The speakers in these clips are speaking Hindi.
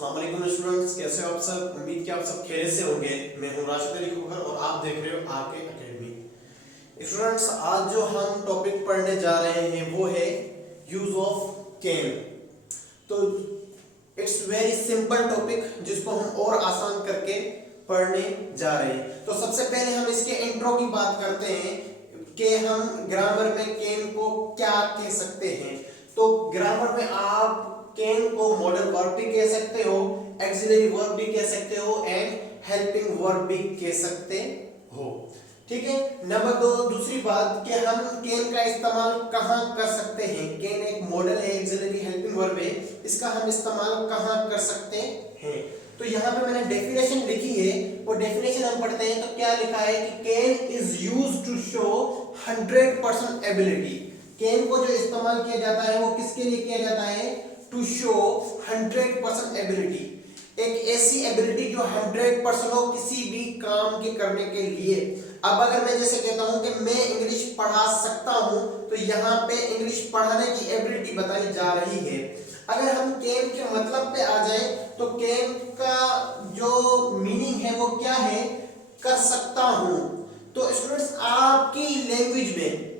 अस्सलाम वालेकुम स्टूडेंट्स, कैसे हो आप सब। उम्मीद कि आप सब खैरियत से होंगे। मैं हूं राशिद अली खोखर और आप देख रहे हो आके एकेडमी। स्टूडेंट्स, आज जो हम टॉपिक पढ़ने जा रहे हैं वो है यूज ऑफ कैन। तो इट्स वेरी सिंपल टॉपिक जिसको हम और आसान करके पढ़ने जा रहे हैं। तो सबसे पहले हम इसके इंट्रो की बात करते हैं कि हम ग्रामर में कैन को क्या कह सकते हैं। तो ग्रामर में आप कैन को मॉडल वर्ब भी कह सकते हो, एक्सिलरी वर्ब भी कह सकते हो एंड हेल्पिंग वर्ब भी कह सकते हो। ठीक है। नंबर दो, दूसरी बात कि हम कैन का इस्तेमाल कहां कर सकते हैं। कैन एक मॉडल है, एक्सिलरी हेल्पिंग वर्ब है, इसका हम इस्तेमाल कहां कर सकते हैं। तो यहाँ पे मैंने डेफिनेशन लिखी है, वो डेफिनेशन हम पढ़ते हैं। तो क्या लिखा है कि can is used to show 100% ability. Can को जो इस्तेमाल किया जाता है वो किसके लिए किया जाता है? टू शो 100% एबिलिटी, एक ऐसी एबिलिटी जो 100% हो किसी भी काम के करने के लिए। अब अगर मैं जैसे कहता हूं कि मैं इंग्लिश पढ़ा सकता हूं, तो यहाँ पे इंग्लिश पढ़ाने की एबिलिटी बताई जा रही है। अगर हम कैन के मतलब पे आ जाए तो कैन का जो मीनिंग है वो क्या है? कर सकता हूं। तो स्टूडेंट्स, आपकी लैंग्वेज में,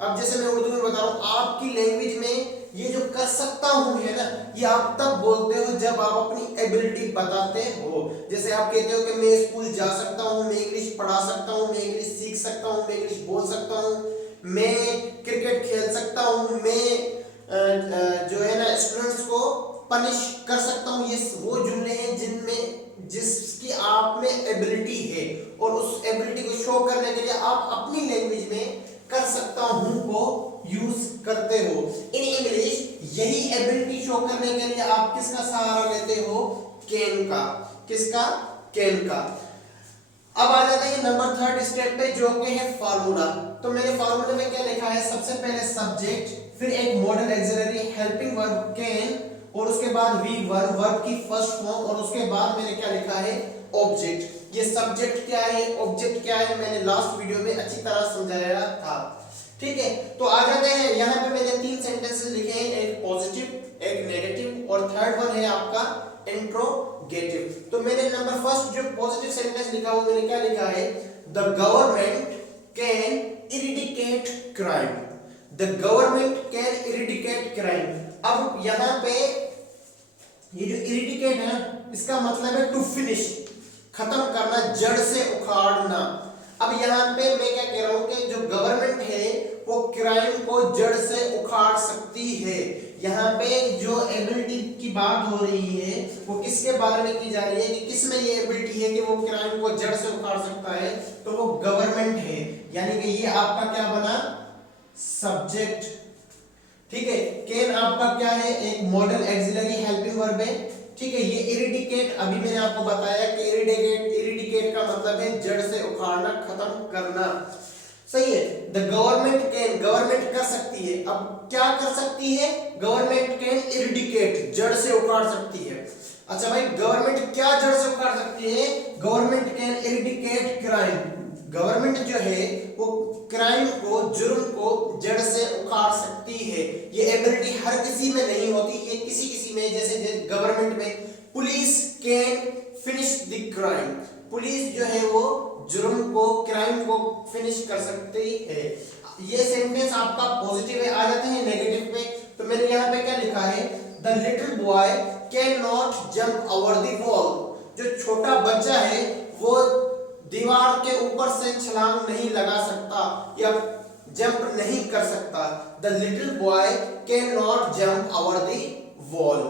अब जैसे मैं उर्दू में बता रहा हूं, आपकी लैंग्वेज में ये जो कर सकता हूं है ना, ये आप तब बोलते हो जब आप अपनी एबिलिटी बताते हो। जैसे आप कहते हो कि मैं स्कूल जा सकता हूं, मैं इंग्लिश पढ़ा सकता हूं, मैं इंग्लिश सीख सकता हूं, मैं इंग्लिश बोल सकता हूं, मैं क्रिकेट खेल सकता हूं, मैं जो है ना स्टूडेंट्स को पनिश कर सकता हूं। ये वो जुमले हैं जिनमें जिसकी आप में एबिलिटी है, और उस एबिलिटी को शो करने के लिए आप अपनी लैंग्वेज में कर सकता हूं को यूज करते हो। इन इंग्लिश यही एबिलिटी शो करने के लिए आप किसका सहारा लेते हो? कैन का। किसका? कैन का। अब आ जाता है नंबर थर्ड स्टेप पे, जो कि है फार्मूला। तो मैंने फार्मूले में क्या लिखा है? सबसे पहले सब्जेक्ट, फिर एक model axillary helping verb can, और उसके बाद वी वर्ब की फर्स्ट फॉर्म, और उसके बाद मैंने क्या लिखा है? ऑब्जेक्ट। ये सब्जेक्ट क्या है, ऑब्जेक्ट क्या है, मैंने लास्ट वीडियो में अच्छी तरह समझाया था। ठीक है। तो आ जाते हैं, यहाँ पे मैंने 3 सेंटेंसेस लिखे हैं, एक पॉजिटिव, एक नेगेटिव, और थर्ड वन है आपका इंट्रोगेटिव। तो मैंने नंबर फर्स्ट जो पॉजिटिव सेंटेंस लिखा वो मैंने क्या लिखा है? The government can eradicate crime. The government can eradicate crime. अब यहाँ पे ये जो इरिडिकेट है, इसका मतलब है टू फिनिश, खत्म करना, जड़ से उखाड़ना। अब यहाँ पे मैं क्या कह रहा हूं कि जो गवर्नमेंट है वो क्राइम को जड़ से उखाड़ सकती है। यहाँ पे जो एबिलिटी की बात हो रही है वो किसके बारे में की जा रही है कि किसमें ये एबिलिटी है कि वो क्राइम को जड़ से उखाड़ सकता है? तो वो गवर्नमेंट है। यानी कि ये आपका क्या बना? सब्जेक्ट। ठीक है। कैन आपका क्या है? एक मॉडल एक्सिलरी हेल्पिंग वर्ब है। ठीक है। ये इरिडिकेट, अभी मैंने आपको बताया कि इरिडिकेट का मतलब है जड़ से उखाड़ना, खत्म करना। सही है। द गवर्नमेंट कैन, गवर्नमेंट कर सकती है। अब क्या कर सकती है? गवर्नमेंट कैन इरिडिकेट, जड़ से उखाड़ सकती है। अच्छा भाई, गवर्नमेंट क्या जड़ से उखाड़ सकती है? Government can eradicate crime. Government जो है वो क्राइम को, जुर्म को जड़ से उखाड़ सकती है। ये एबिलिटी हर किसी में नहीं होती, ये किसी किसी में, जैसे गवर्नमेंट में police can finish the crime. Police जो है वो जुर्म को, क्राइम को फिनिश कर सकती है। ये सेंटेंस आपका पॉजिटिव है। आ जाते हैं नेगेटिव पे। तो मैंने यहाँ पे क्या लिखा है? The little boy can not jump over the wall. जो छोटा बच्चा है वो दीवार के ऊपर से छलांग नहीं लगा सकता या जंप नहीं कर सकता। The little boy can not jump over the wall.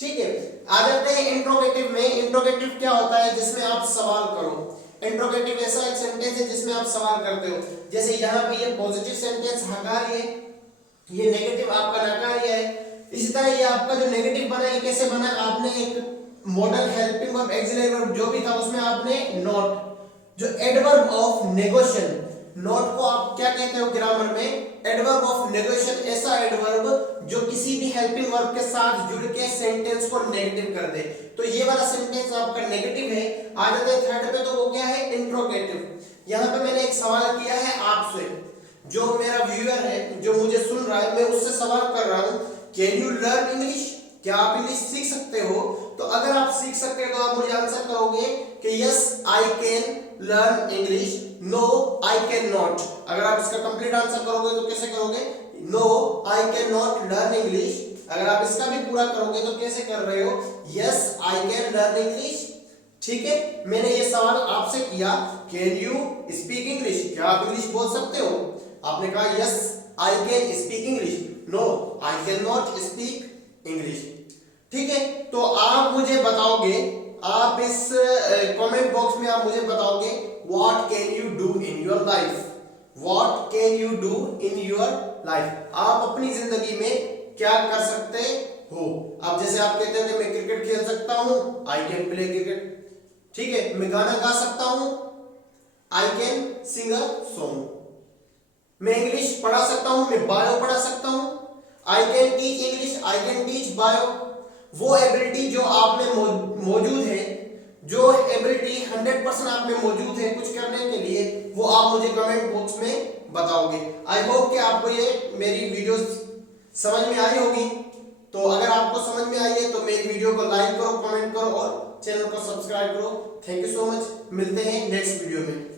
ठीक है। आ जाते हैं इंट्रोगेटिव में। इंट्रोगेटिव क्या होता है? जिसमें आप सवाल करो। इंट्रोगेटिव ऐसा एक सेंटेंस है जिसमें आप सवाल करते हो। जैसे यहाँ पे ये पॉजिटिव सेंटेंस हकार्य है, ये नेगेटिव आपका नकार्य है। इसी तरह ये आपका जो नेगेटिव बना है कैसे बना? आपने एक model helping verb axillary verb जो भी था उसमें आपने नॉट, जो एडवर्ब ऑफ नेगोशिएशन, नॉट को आप क्या कहते हो ग्रामर में? Adverb of negotiation. ऐसा एडवर्ब जो किसी भी हेल्पिंग वर्ब के साथ जुड़ के सेंटेंस को नेगेटिव कर दे। तो ये वाला सेंटेंस आपका नेगेटिव है। आ जाते हैं थर्ड पे, तो वो क्या है? इंट्रोगेटिव। यहाँ पे मैंने एक सवाल किया है आपसे, जो मेरा व्यूअर है, जो मुझे सुन रहा है, मैं उससे सवाल कर रहा हूं, कैन यू लर्न इंग्लिश? क्या आप इंग्लिश सीख सकते हो? तो अगर आप सीख सकते हो तो आप मुझे आंसर करोगे कि yes I can learn English, no I can not. अगर आप इसका कंप्लीट आंसर करोगे तो कैसे करोगे? No I can not learn English. अगर आप इसका भी पूरा करोगे तो कैसे कर रहे हो? Yes I can learn English. ठीक है, मैंने ये सवाल आपसे किया, कैन यू स्पीक इंग्लिश? क्या आप इंग्लिश बोल सकते हो? आपने कहा yes I can speak English, no I can not speak English. ठीक है, तो आप मुझे बताओगे, आप इस कमेंट बॉक्स में आप मुझे बताओगे what can you do in your life, what can you do in your life. आप अपनी जिंदगी में क्या कर सकते हो? आप जैसे आप कहते हो कि मैं क्रिकेट खेल सकता हूं, आई कैन प्ले क्रिकेट। ठीक है, मैं गाना गा सकता हूं, I can sing a song. मैं इंग्लिश पढ़ा सकता हूं, मैं बायो पढ़ा सकता हूं, I can teach English, I can teach bio. वो एबिलिटी जो आप में मौजूद है, जो एबिलिटी 100% आप में मौजूद है कुछ करने के लिए, वो आप मुझे कमेंट बॉक्स में बताओगे। आई होप कि आपको ये मेरी वीडियो समझ में आई होगी। तो अगर आपको समझ में आई है तो मेरी वीडियो को लाइक करो, कमेंट करो और चैनल को सब्सक्राइब करो। थैंक यू सो मच, मिलते हैं नेक्स्ट वीडियो में।